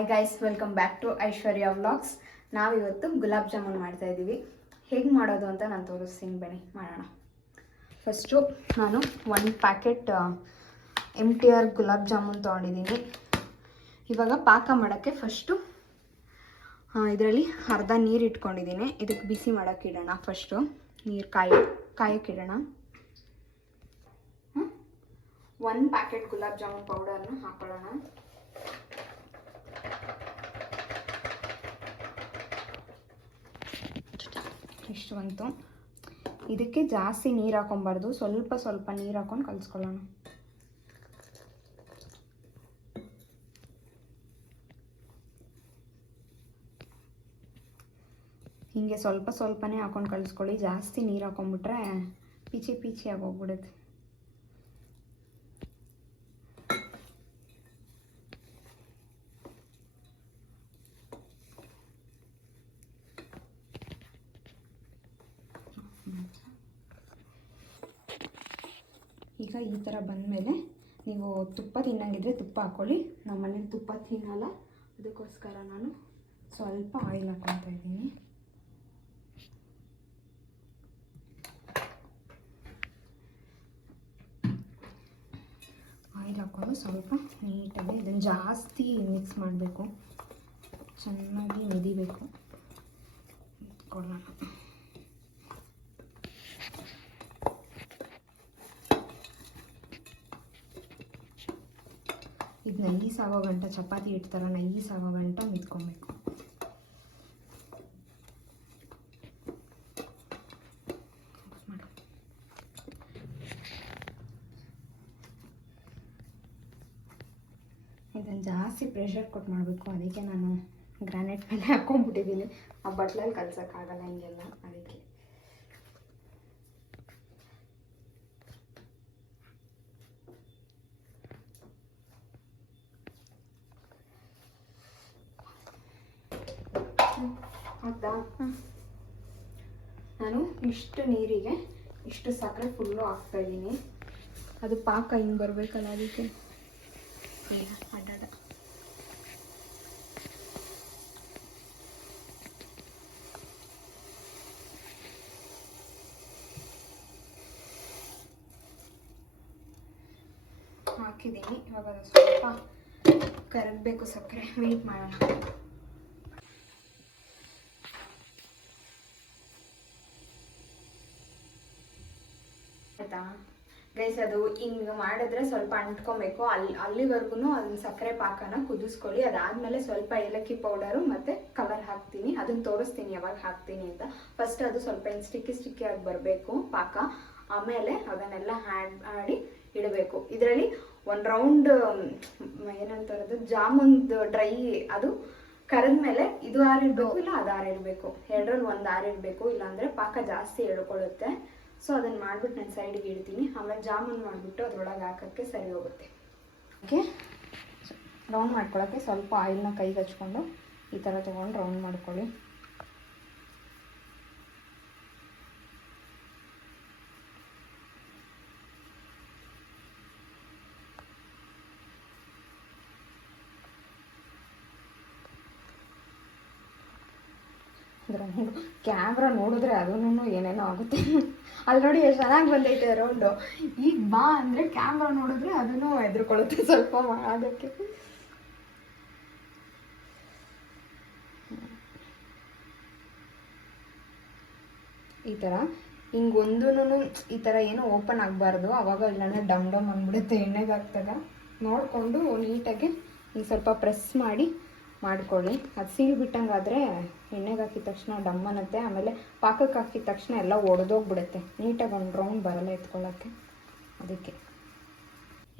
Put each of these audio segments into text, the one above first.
Hi guys, welcome back to Aishwarya vlogs. ನಾವಿವತ್ತು ಗುಲಾಬ್ ಜಾಮೂನ್ ಮಾಡ್ತಾ ಇದ್ದೀವಿ. ಹೇಗೆ ಮಾಡೋದು ಅಂತ ನಾನು ತೋರಿಸ್ತೀನಿ, ಬನ್ನಿ ಮಾಡೋಣ. ಫಸ್ಟು ನಾನು 1 ಪ್ಯಾಕೆಟ್ MTR ಗುಲಾಬ್ ಜಾಮೂನ್ ತೊಗೊಂಡಿದ್ದೀನಿ. ಇವಾಗ ಪಾಕ ಮಾಡೋಕ್ಕೆ ಫಸ್ಟು ಇದರಲ್ಲಿ ಅರ್ಧ ನೀರು ಇಟ್ಕೊಂಡಿದ್ದೀನಿ. ಇದಕ್ಕೆ ಬಿಸಿ ಮಾಡೋಕ್ಕೆ ಇಡೋಣ. ಫಸ್ಟು ನೀರು ಕಾಯೋಕ್ಕೆ ಇಡೋಣ. 1 ಪ್ಯಾಕೆಟ್ ಗುಲಾಬ್ ಜಾಮೂನ್ ಪೌಡರ್ನ ಹಾಕೊಳ್ಳೋಣ. ಇಷ್ಟು ಬಂತು. ಇದಕ್ಕೆ ಜಾಸ್ತಿ ನೀರು ಹಾಕೊಬಾರ್ದು, ಸ್ವಲ್ಪ ಸ್ವಲ್ಪ ನೀರು ಹಾಕೊಂಡು ಕಲಿಸ್ಕೊಳ್ಳೋಣ. ಹೀಗೆ ಸ್ವಲ್ಪ ಸ್ವಲ್ಪನೇ ಹಾಕೊಂಡು ಕಲಿಸ್ಕೊಳ್ಳಿ. ಜಾಸ್ತಿ ನೀರು ಹಾಕೊಂಡ್ಬಿಟ್ರೆ ಪೀಚಿ ಆಗೋಗ್ಬಿಡುತ್ತೆ. ಈಗ ಈ ಥರ ಬಂದಮೇಲೆ ನೀವು ತುಪ್ಪ ತಿನ್ನಂಗಿದ್ರೆ ತುಪ್ಪ ಹಾಕ್ಕೊಳ್ಳಿ. ನಮ್ಮ ಮನೇಲಿ ತುಪ್ಪ ತಿನ್ನಲ್ಲ, ಅದಕ್ಕೋಸ್ಕರ ನಾನು ಸ್ವಲ್ಪ ಆಯಿಲ್ ಹಾಕ್ಕೊತಾ ಇದ್ದೀನಿ. ಆಯಿಲ್ ಹಾಕ್ಕೊಂಡು ಸ್ವಲ್ಪ ನೀಟಾಗಿ ಇದನ್ನು ಜಾಸ್ತಿ ಮಿಕ್ಸ್ ಮಾಡಬೇಕು, ಚೆನ್ನಾಗಿ ಮೆದಿಬೇಕು. ಇಟ್ಕೊಳ್ಳೋಣ. ಇದು ನೈಸ್ ಆಗೋ ಗಂಟ, ಚಪಾತಿ ಹಿಟ್ಟು ಥರ ನೈಸ್ ಆಗೋ ಗಂಟ ಮಿದ್ಕೊಬೇಕು. ಇದನ್ನು ಜಾಸ್ತಿ ಪ್ರೆಷರ್ ಕೊಟ್ಟು ಮಾಡಬೇಕು. ಅದಕ್ಕೆ ನಾನು ಗ್ರಾನೈಟ್ ಮೇಲೆ ಹಾಕ್ಕೊಂಡ್ಬಿಟ್ಟಿದ್ದೀನಿ. ಆ ಬಟ್ಲಲ್ಲಿ ಕಲ್ಸೋಕ್ಕಾಗಲ್ಲ ಹಿಂಗೆಲ್ಲ, ಅದಕ್ಕೆ. ಹೌದಾ, ನಾನು ಇಷ್ಟು ನೀರಿಗೆ ಇಷ್ಟು ಸಕ್ಕರೆ ಫುಲ್ಲು ಹಾಕ್ತಾಯಿದ್ದೀನಿ. ಅದು ಪಾಕ ಹಿಂಗೆ ಬರಬೇಕಲ್ಲ, ಅದಕ್ಕೆ ಅಡ್ಡಾಡ. ಹಾಕಿದ್ದೀನಿ. ಇವಾಗ ಅದು ಸ್ವಲ್ಪ ಕರಗಬೇಕು ಸಕ್ಕರೆ. ವೇಟ್ ಮಾಡೋಣ. ಆಯ್ತಾ ಗೈಸ್, ಅದು ಹಿಂಗೆ ಮಾಡಿದ್ರೆ ಸ್ವಲ್ಪ ಅಂಟ್ಕೊಬೇಕು. ಅಲ್ಲಿವರೆಗೂ ಅದನ್ನ ಸಕ್ಕರೆ ಪಾಕನ ಕುದಿಸ್ಕೊಳ್ಳಿ. ಅದಾದಮೇಲೆ ಸ್ವಲ್ಪ ಏಲಕ್ಕಿ ಪೌಡರು ಮತ್ತು ಕಲರ್ ಹಾಕ್ತೀನಿ. ಅದನ್ನು ತೋರಿಸ್ತೀನಿ ಯಾವಾಗ ಹಾಕ್ತೀನಿ ಅಂತ. ಫಸ್ಟ್ ಅದು ಸ್ವಲ್ಪ ಹಿಂಗೆ ಸ್ಟಿಕ್ಕಿ ಆಗಿ ಬರಬೇಕು ಪಾಕ. ಆಮೇಲೆ ಅದನ್ನೆಲ್ಲ ಮಾಡಿ ಇಡಬೇಕು. ಇದರಲ್ಲಿ 1 ರೌಂಡ್ ಏನಂತಾರದು ಜಾಮೂನ್ದು ಡ್ರೈ ಅದು ಕರೆದ್ಮೇಲೆ ಇದು ಆರಿರ್ಬೇಕು, ಇಲ್ಲ ಅದು ಆರಿರ್ಬೇಕು. 2ರಲ್ಲಿ 1 ಆರಿರ್ಬೇಕು, ಇಲ್ಲಾಂದರೆ ಪಾಕ ಜಾಸ್ತಿ ಎಳ್ಕೊಳ್ಳುತ್ತೆ. ಸೊ ಅದನ್ನು ಮಾಡಿಬಿಟ್ಟು ನಾನು ಸೈಡಿಗೆ ಇಡ್ತೀನಿ. ಆಮೇಲೆ ಜಾಮೂನ್ ಮಾಡಿಬಿಟ್ಟು ಅದರೊಳಗೆ ಹಾಕೋಕ್ಕೆ ಸರಿ ಹೋಗುತ್ತೆ. ಓಕೆ, ರೌಂಡ್ ಮಾಡ್ಕೊಳ್ಳೋಕ್ಕೆ ಸ್ವಲ್ಪ ಆಯಿಲ್ನ ಕೈಗೆ ಹಚ್ಕೊಂಡು ಈ ಥರ ತೊಗೊಂಡು ರೌಂಡ್ ಮಾಡ್ಕೊಳ್ಳಿ. ಕ್ಯಾಮ್ರಾ ನೋಡಿದ್ರೆ ಅದೂ ಏನೇನೋ ಆಗುತ್ತೆ. ಅಲ್ಲಿ ನೋಡಿ ಎಷ್ಟು ಚೆನ್ನಾಗಿ ಬಂದೈತೆ ರೌಂಡು. ಈಗ ಬಾ ಅಂದರೆ ಕ್ಯಾಮ್ರಾ ನೋಡಿದ್ರೆ ಅದೂ ಹೆದರ್ಕೊಳ್ಳುತ್ತೆ ಸ್ವಲ್ಪ ಮಾಡೋಕ್ಕೆ. ಈ ಥರ ಹಿಂಗೊಂದೂ ಈ ಥರ ಏನೂ ಓಪನ್ ಆಗಬಾರ್ದು. ಆವಾಗ ಇಲ್ಲಾಂದರೆ ಡಮ್ ಅಂದ್ಬಿಡುತ್ತೆ. ಎಣ್ಣೆಗೆ ಹಾಕ್ದಾಗ ನೋಡಿಕೊಂಡು ನೀಟಾಗಿ ಈಗ ಸ್ವಲ್ಪ ಪ್ರೆಸ್ ಮಾಡ್ಕೊಳ್ಳಿ. ಅದು ಸೀಲ್ ಬಿಟ್ಟಂಗಾದರೆ ಎಣ್ಣೆಗೆ ಹಾಕಿದ ತಕ್ಷಣ ಡಮ್ ಅನ್ನತ್ತೆ. ಆಮೇಲೆ ಪಾಕಕ್ಕೆ ಹಾಕಿದ ತಕ್ಷಣ ಎಲ್ಲ ಒಡೆದೋಗ್ಬಿಡುತ್ತೆ. ನೀಟಾಗಿ ಒಂದು ರೌಂಡ್ ಬರಲ್ಲ ಎತ್ಕೊಳ್ಳೋಕ್ಕೆ. ಅದಕ್ಕೆ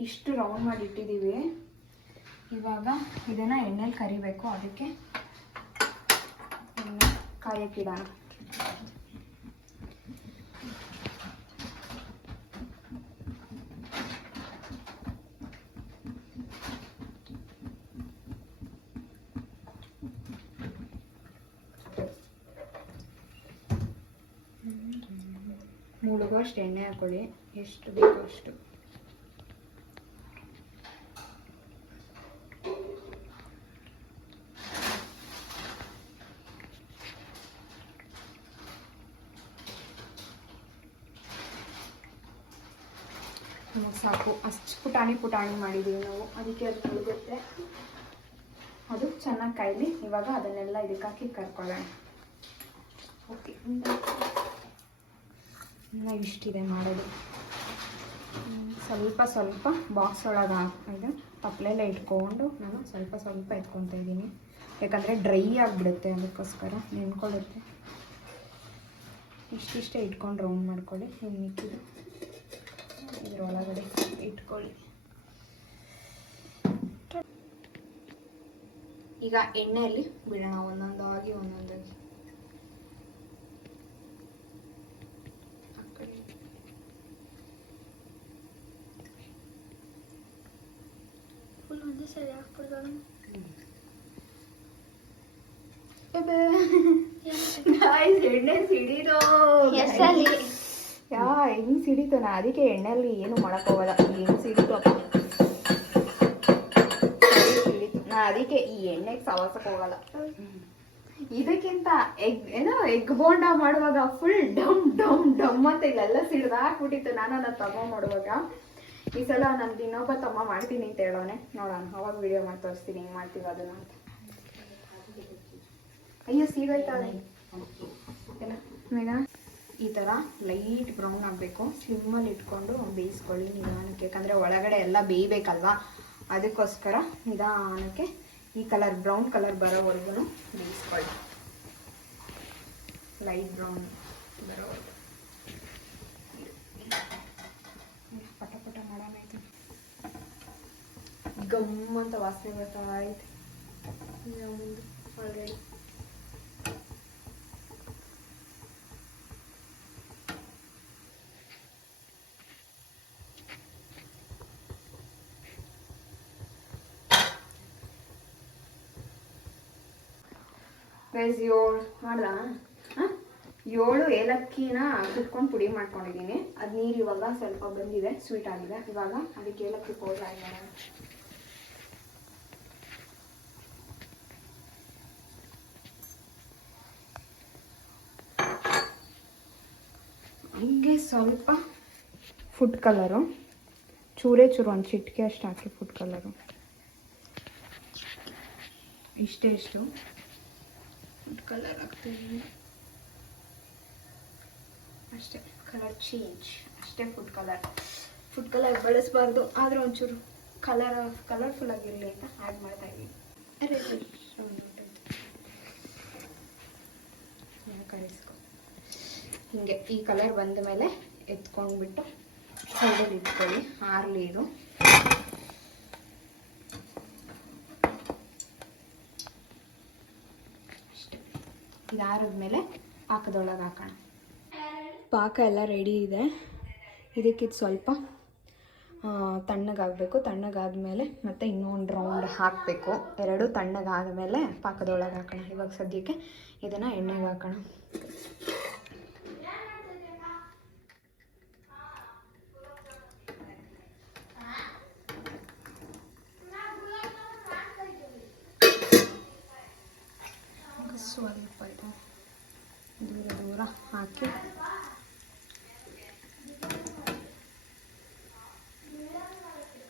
ಇಷ್ಟು ರೌಂಡ್ ಮಾಡಿ ಇಟ್ಟಿದ್ದೀವಿ. ಇವಾಗ ಇದನ್ನು ಎಣ್ಣೆಲಿ ಕರಿಬೇಕು. ಅದಕ್ಕೆ ಎಣ್ಣೆ ಕಾಯಕ್ಕಿಡೋಣ. ಮುಳುಗೋಷ್ಟು ಎಣ್ಣೆ ಹಾಕೊಳ್ಳಿ, ಎಷ್ಟು ಬೇಕೋ ಅಷ್ಟು. ನಮಗೆ ಸಾಕು. ಅಷ್ಟು ಪುಟಾಣಿ ಪುಟಾಣಿ ಮಾಡಿದ್ದೀವಿ ನಾವು, ಅದಕ್ಕೆ ಅದು ಮುಳುಗುತ್ತೆ. ಅದು ಚೆನ್ನಾಗಿ ಕಾಯಲಿ. ಇವಾಗ ಅದನ್ನೆಲ್ಲ ಇದಕ್ಕೆ ಹಾಕಿ ಕರ್ಕೊಳ್ಳೋಣ. ಓಕೆ, ಇನ್ನು ಇಷ್ಟಿದೆ ಮಾಡೋದು. ಸ್ವಲ್ಪ ಸ್ವಲ್ಪ ಬಾಕ್ಸ್ ಒಳಗೆ ಹಾಕಿದೆ ತಪ್ಪಲೆಲ್ಲ ಇಟ್ಕೊಂಡು ನಾನು ಸ್ವಲ್ಪ ಸ್ವಲ್ಪ ಎತ್ಕೊತಾ ಇದ್ದೀನಿ. ಯಾಕಂದರೆ ಡ್ರೈ ಆಗಿಬಿಡುತ್ತೆ, ಅದಕ್ಕೋಸ್ಕರ ನೆನ್ಕೊಳ್ಳುತ್ತೆ. ಇಷ್ಟಿಷ್ಟೇ ಇಟ್ಕೊಂಡು ರೌಂಡ್ ಮಾಡ್ಕೊಳ್ಳಿ. ಇನ್ನು ಮಿಕ್ಕಿದ್ದು ಇದರೊಳಗಡೆ ಇಟ್ಕೊಳ್ಳಿ. ಈಗ ಎಣ್ಣೆಯಲ್ಲಿ ಬಿಡೋಣ, ಒಂದೊಂದಾಗಿ ಒಂದೊಂದಾಗಿ. ಫುಲ್ ಒಂದೇ ಸರಿ ಹಾಕ್ಬಿಡ್ತಾಳ. ಎಣ್ಣೆ ಸಿಡಿದು ಹೆಂಗ್ ಸಿಡಿತು. ನಾ ಅದಕ್ಕೆ ಎಣ್ಣೆಯಲ್ಲಿ ಏನು ಮಾಡಕ್ ಹೋಗಲ್ಲ. ಹೆಂಗ್ ಸಿಡಿತು ಅಪ್ಪ, ಸಿಡಿತು. ನಾ ಅದಕ್ಕೆ ಈ ಎಣ್ಣೆಗೆ ಸವಾಸಕ್ಕೆ ಹೋಗಲ್ಲ. ಇದಕ್ಕಿಂತ ಎಗ್ ಬೋಂಡ ಮಾಡುವಾಗ ಫುಲ್ ಡಮ್ ಡಮ್ ಡಮ್ ಅಂತ ಇಲ್ಲೆಲ್ಲ ಸಿಡ್ದು ಹಾಕ್ಬಿಟ್ಟಿತ್ತು. ನಾನು ತಮ್ಮ ಮಾಡುವಾಗ ಈ ಸಲ ನಮ್ದು ಇನ್ನೊಬ್ಬ ತಮ್ಮ ಮಾಡ್ತೀನಿ ಅಂತ ಹೇಳೋನೆ. ನೋಡೋಣ, ಅವಾಗ ವಿಡಿಯೋ ಮಾಡಿ ತೋರಿಸ್ತೀನಿ ಹೆಂಗ್ ಮಾಡ್ತೀವಿ ಅದನ್ನ ಅಂತ. ಅಯ್ಯೋ ಸೀದೋಯ್ತಾಳೆ. ಈಗ ಈ ಥರ ಲೈಟ್ ಬ್ರೌನ್ ಆಗಬೇಕು. ಸ್ಲಿಮ್ಮಲ್ಲಿ ಇಟ್ಕೊಂಡು ಬೇಯಿಸ್ಕೊಳ್ಳಿ ನಿಧಾನಕ್ಕೆ, ಯಾಕಂದರೆ ಒಳಗಡೆ ಎಲ್ಲ ಬೇಯಬೇಕಲ್ವಾ. ಅದಕ್ಕೋಸ್ಕರ ನಿಧಾನಕ್ಕೆ ಈ ಕಲರ್ ಬ್ರೌನ್ ಕಲರ್ ಬರೋವರೆಗೂ ಬೇಯಿಸ್ಕೊಳ್ಳಿ. ಲೈಟ್ ಬ್ರೌನ್ ಬರೋವರೆಗೂ ಪಟ ಪಟ ಮಾಡೋಣಾಯ್ತು. ಗಮ್ ಅಂತ ವಾಸನೆ ಬರ್ತಾ ಆಯ್ತು ಮುಂದೆ ಆಲ್ರೆಡಿ. ಮಾಡ್ದ 7 ಏಲಕ್ಕಿನ ಕುಟ್ಕೊಂಡು ಪುಡಿ ಮಾಡ್ಕೊಂಡಿದ್ದೀನಿ. ಅದು ನೀರು ಇವಾಗ ಸ್ವಲ್ಪ ಬಂದಿದೆ, ಸ್ವೀಟ್ ಆಗಿದೆ. ಇವಾಗ ಅದಕ್ಕೆ ಏಲಕ್ಕಿ ಪೌಡರ್ ಆಗಿದೆ. ಹಿಂಗೆ ಸ್ವಲ್ಪ ಫುಡ್ ಕಲರು, ಚೂರೇ ಚೂರು ಒಂದು ಚಿಟಿಕೆ ಅಷ್ಟು ಹಾಕಿ ಫುಡ್ ಕಲರು. ಇಷ್ಟೇ ಇಷ್ಟು ಫುಡ್ ಕಲರ್ ಹಾಕ್ತೀವಿ ಅಷ್ಟೇ. ಕಲರ್ ಚೇಂಜ್ ಅಷ್ಟೇ. ಫುಡ್ ಕಲರ್ ಬಳಸಬಾರ್ದು, ಆದರೆ ಒಂಚೂರು ಕಲರ್ಫುಲ್ ಆಗಿರಲಿ ಅಂತ ಆ್ಯಡ್ ಮಾಡ್ತಾ ಇದ್ದೀವಿ. ಕಳಿಸ್ಕೊ. ಹೀಗೆ ಈ ಕಲರ್ ಬಂದ ಮೇಲೆ ಎತ್ಕೊಂಡ್ಬಿಟ್ಟು ಸೈಡಲ್ಲಿ ಇಟ್ಕೊಳ್ಳಿ, ಆರಲಿ ಇದು. ಅಷ್ಟೇ. ಇದಾರದ್ಮೇಲೆ ಪಾಕದೊಳಗೆ ಹಾಕೋಣ. ಪಾಕ ಎಲ್ಲ ರೆಡಿ ಇದೆ. ಇದಕ್ಕಿದು ಸ್ವಲ್ಪ ತಣ್ಣಗಾಗಬೇಕು. ತಣ್ಣಗಾದ್ಮೇಲೆ ಮತ್ತೆ ಇನ್ನೊಂದು ರೌಂಡ್ ಹಾಕಬೇಕು. ಎರಡು ತಣ್ಣಗಾದ್ಮೇಲೆ ಪಾಕದೊಳಗೆ ಹಾಕೋಣ. ಇವಾಗ ಸದ್ಯಕ್ಕೆ ಇದನ್ನು ಎಣ್ಣೆಗೆ ಹಾಕೋಣ. ಸ್ವಲ್ಪ ದೂರ ಹಾಕಿ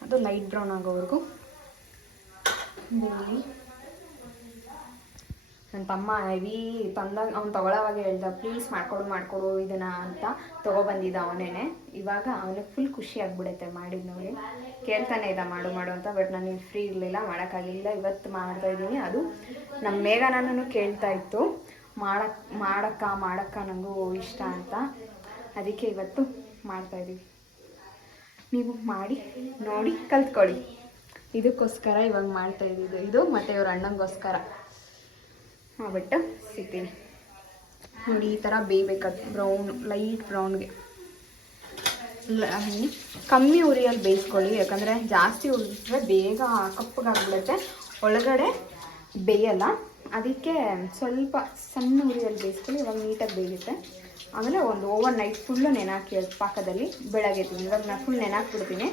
ಅದು ಲೈಟ್ ಬ್ರೌನ್ ಆಗೋವರೆಗೂ ಬೇಯಲಿ. ನನ್ನ ತಮ್ಮ ಹೆವಿ ತಂದಾಗ ಅವ್ನು ತಗೊಳ್ಳೋವಾಗ ಹೇಳ್ದ, ಪ್ಲೀಸ್ ಮಾಡಿಕೊಡು ಇದನ್ನ ಅಂತ. ತೊಗೊಬಂದಿದ್ದ ಅವನೇನೆ. ಇವಾಗ ಅವನಿಗೆ ಫುಲ್ ಖುಷಿ ಆಗ್ಬಿಡುತ್ತೆ ಮಾಡಿದ್ ನೋಡಿ. ಕೇಳ್ತಾನೆ ಇದ್ದ ಮಾಡು ಅಂತ. ಬಟ್ ನಾನು ಫ್ರೀ ಇರಲಿಲ್ಲ, ಮಾಡೋಕ್ಕಾಗಲಿಲ್ಲ. ಇವತ್ತು ಮಾಡ್ತಾಯಿದ್ದೀನಿ. ಅದು ನಮ್ಮ ಮೇಘ ನಾನು ಕೇಳ್ತಾ ಇತ್ತು, ಮಾಡಕ್ಕ ನನಗೂ ಇಷ್ಟ ಅಂತ. ಅದಕ್ಕೆ ಇವತ್ತು ಮಾಡ್ತಾಯಿದ್ದೀವಿ. ನೀವು ಮಾಡಿ ನೋಡಿ ಕಲ್ತ್ಕೊಳ್ಳಿ. ಇದಕ್ಕೋಸ್ಕರ ಇವಾಗ ಮಾಡ್ತಾಯಿದ್ದು ಇದು. ಮತ್ತು ಇವ್ರ ಅಣ್ಣಂಗೋಸ್ಕರ ಮಾಡ್ಬಿಟ್ಟು ಸಿಗ್ತೀನಿ ನೋಡಿ. ಈ ಥರ ಬೇಯಬೇಕಾದ ಬ್ರೌನ್, ಲೈಟ್ ಬ್ರೌನ್ಗೆ. ಕಮ್ಮಿ ಉರಿಯಲ್ಲಿ ಬೇಯಿಸ್ಕೊಳ್ಳಿ, ಯಾಕಂದರೆ ಜಾಸ್ತಿ ಉರಿದ್ರೆ ಬೇಗ ಕಪ್ಪಗಾಗ್ಬಿಡುತ್ತೆ, ಒಳಗಡೆ ಬೇಯಲ್ಲ. ಅದಕ್ಕೆ ಸ್ವಲ್ಪ ಸಣ್ಣ ಉರಿಯಲ್ಲಿ ಬೇಯಿಸ್ಕೊಳ್ಳಿ. ಇವಾಗ ನೀಟಾಗಿ ಬೇಯುತ್ತೆ. ಆಮೇಲೆ ಒಂದು ಓವರ್ ನೈಟ್ ಫುಲ್ಲು ನೆನಾಕಿ ಪಾಕದಲ್ಲಿ ಬೆಳಗ್ಗೆ ತಿಂದು. ಇವಾಗ ನಾನು ಫುಲ್ ನೆನಾಕ್ಬಿಡ್ತೀನಿ.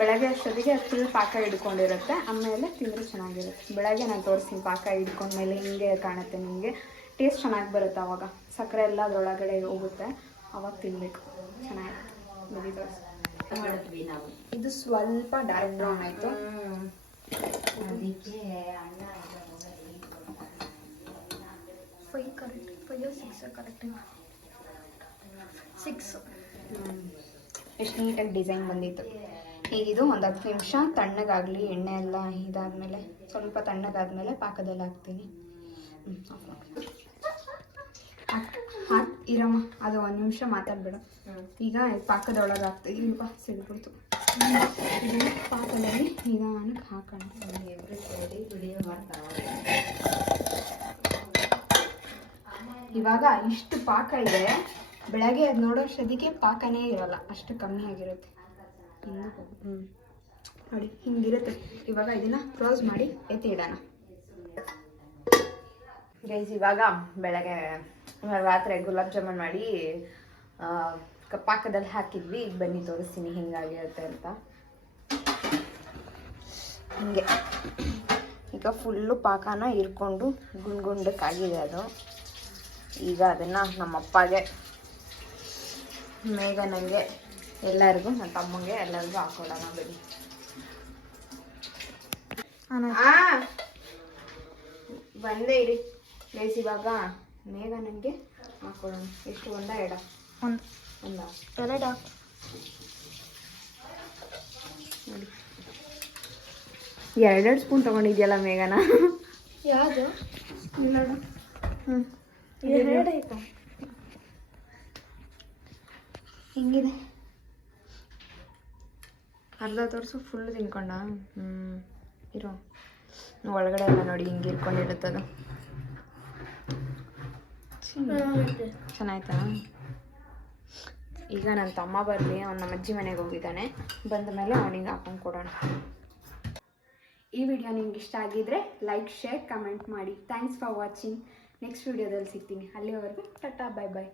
ಬೆಳಗ್ಗೆ ಅಷ್ಟೊತ್ತಿಗೆ ಅದು ಫುಲ್ ಪಾಕ ಹಿಡ್ಕೊಂಡಿರುತ್ತೆ. ಆಮೇಲೆ ತಿಂದರೆ ಚೆನ್ನಾಗಿರುತ್ತೆ. ಬೆಳಗ್ಗೆ ನಾನು ತೋರಿಸ್ತೀನಿ ಪಾಕ ಹಿಡ್ಕೊಂಡ್ಮೇಲೆ ಹಿಂಗೆ ಕಾಣುತ್ತೆ. ನಿಮಗೆ ಟೇಸ್ಟ್ ಚೆನ್ನಾಗಿ ಬರುತ್ತೆ. ಆವಾಗ ಸಕ್ಕರೆ ಎಲ್ಲ ಅದರೊಳಗಡೆ ಹೋಗುತ್ತೆ. ಆವಾಗ ತಿನ್ನಬೇಕು, ಚೆನ್ನಾಗಿರುತ್ತೆ. ಬರೀ ತೋರಿಸಿ. ಮಾಡಿದ್ವಿ ನಾವು. ಇದು ಸ್ವಲ್ಪ ಡಾರ್ಕ್ ಬ್ರೌನ್ ಆಯ್ತು. ಅದಕ್ಕೆ ಅಣ್ಣ ಎಷ್ಟು ನೀಟಾಗಿ ಡಿಸೈನ್ ಬಂದಿತ್ತು. ಈಗ ಇದು ಒಂದು 10 ನಿಮಿಷ ತಣ್ಣಗಾಗಲಿ, ಎಣ್ಣೆ ಎಲ್ಲ ಇದಾದ್ಮೇಲೆ ಸ್ವಲ್ಪ ತಣ್ಣಗಾದ್ಮೇಲೆ ಪಾಕದಲ್ಲಿ ಹಾಕ್ತೀನಿ. ಇರಮ್ಮ, ಅದು 1 ನಿಮಿಷ ಮಾತಾಡ್ಬೇಡ. ಈಗ ಪಾಕದೊಳಗೆ ಹಾಕ್ತೀವಿ. ಇಲ್ವಾ ಸಿಡ್ಬಿಡ್ತು. ಇದನ್ನ ಪಾಕದಲ್ಲಿ ನಿಧಾನಕ್ಕೆ ಹಾಕೋಣ. ವಿಡಿಯೋ ಮಾಡ್ತಾವೆ. ಇವಾಗ ಇಷ್ಟು ಪಾಕ ಇದೆ, ಬೆಳಗ್ಗೆ ಅದು ನೋಡೋಷ್ಟೊತ್ತಿಗೆ ಪಾಕನೇ ಇರಲ್ಲ, ಅಷ್ಟು ಕಮ್ಮಿ ಆಗಿರುತ್ತೆ. ನೋಡಿ ಹಿಂಗಿರುತ್ತೆ. ಇವಾಗ ಇದನ್ನ ಕ್ಲೋಸ್ ಮಾಡಿ ಎತ್ತಿ ಇಡೋಣ. ಗೈಸ್, ಇವಾಗ ಬೆಳಗ್ಗೆ ರಾತ್ರಿ ಗುಲಾಬ್ ಜಾಮೂನ್ ಮಾಡಿ ಪಾಕದಲ್ಲಿ ಹಾಕಿದ್ವಿ. ಈಗ ಬನ್ನಿ ತೋರಿಸ್ತೀನಿ ಹೆಂಗಾಗಿರುತ್ತೆ ಅಂತ. ಹಿಂಗೆ ಈಗ ಫುಲ್ಲು ಪಾಕನ ಇರ್ಕೊಂಡು ಗುಂಡ್ಗುಂಡಕ್ಕಾಗಿದೆ ಅದು. ಈಗ ಅದನ್ನು ನಮ್ಮಪ್ಪಗೆ, ಮೇಘನಂಗೆ, ಎಲ್ಲರಿಗೂ, ನನ್ನ ತಮ್ಮಂಗೆ ಎಲ್ಲರಿಗೂ ಹಾಕೊಳ್ಳೋಣ ಬನ್ನಿ. ಬಂದೇ ಇರಿ ಗೈಸ್. ಇವಾಗ ಮೇಘನಂಗೆ ಹಾಕೊಳ್ಳೋಣ. ಎಷ್ಟು? ಒಂದ ಎಡ? ಎರಡು ನೋಡಿ. 2 ಸ್ಪೂನ್ ತೊಗೊಂಡಿದ್ಯಲ್ಲ ಮೇಘನ. ಯಾವುದು? ಎರಡು. ಎರಡು ಆಯ್ತಾ? ಹಿಂಗಿದೆ. ಅರ್ಧ ತೋರಿಸು. ಫುಲ್ ತಿನ್ಕೊಂಡ. ಇರೋ ಒಳಗಡೆ ಎಲ್ಲ ನೋಡಿ ಹಿಂಗೆ ಇರ್ಕೊಂಡಿರುತ್ತದು. ಚೆನ್ನಾಯ್ತಾ? ಈಗ ನನ್ನ ತಮ್ಮ ಬರಲಿ, ಅವ್ನು ನಮ್ಮ ಅಜ್ಜಿ ಮನೆಗೆ ಹೋಗಿದ್ದಾನೆ. ಬಂದ ಮೇಲೆ ಅವನಿಗೆ ಹಾಕೊಂಡು ಕೊಡೋಣ. ಈ ವಿಡಿಯೋ ನಿಮ್ಗೆ ಇಷ್ಟ ಆಗಿದ್ರೆ ಲೈಕ್, ಶೇರ್, ಕಮೆಂಟ್ ಮಾಡಿ. Thanks for watching. ನೆಕ್ಸ್ಟ್ ವಿಡಿಯೋದಲ್ಲಿ ಸಿಗ್ತೀನಿ. ಅಲ್ಲಿವರೆಗೂ ಟಾಟಾ, ಬಾಯ್ ಬಾಯ್.